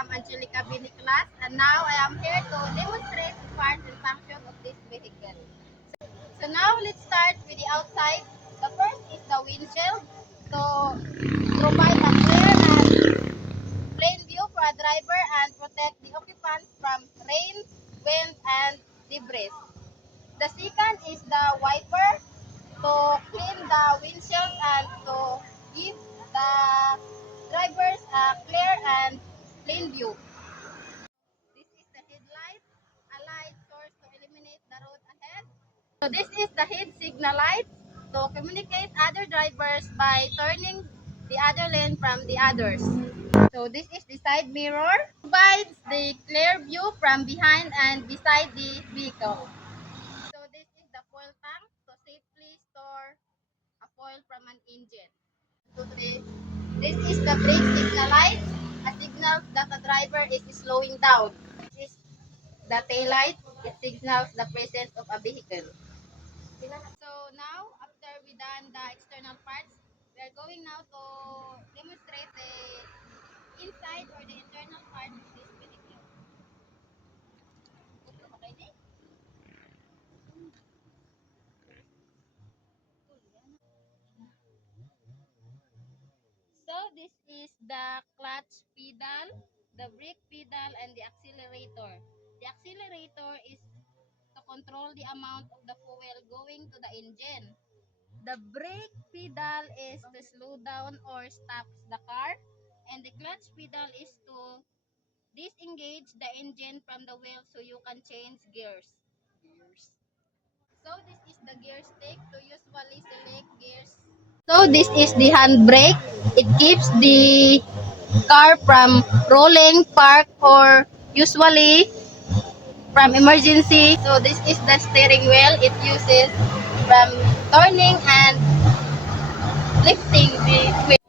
am Angelica Biniclas, and now I am here to demonstrate the parts and function of this vehicle. So now let's start with the outside. The first is the windshield to provide a clear and plain view for a driver and protect the occupants from rain, wind, and debris. The second is the wiper to clean the windshield and to give the drivers a clear and plain view. This is the headlight, a light source to illuminate the road ahead. So this is the head signal light to communicate other drivers by turning the other lane from the others. So this is the side mirror, provides the clear view from behind and beside the vehicle. So this is the fuel tank to safely store a fuel from an engine. So this is the brake signal light, a signal that the driver is slowing down. This is the tail light, it signals the presence of a vehicle. So now, after we done the external parts, we are going now to demonstrate the inside or the internal part of this vehicle. Okay? So this is the clutch pedal, the brake pedal, and the accelerator. The accelerator is to control the amount of the fuel going to the engine. The brake pedal is to slow down or stop the car, and the clutch pedal is to disengage the engine from the wheel so you can change gears. So this is the gear stick to usually select gears. So this is the handbrake. It keeps the car from rolling, park, or usually from emergency. So this is the steering wheel. It uses from turning and lifting the wheel.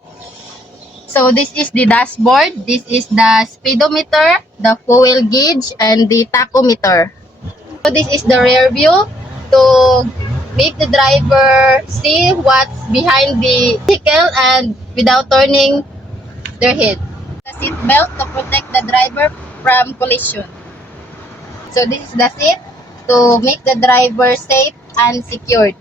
So this is the dashboard. This is the speedometer, the fuel gauge, and the tachometer. So this is the rear view to make the driver see what's behind the vehicle and without turning their head. The seat belt to protect the driver from collision. So this is the seat to make the driver safe and secured.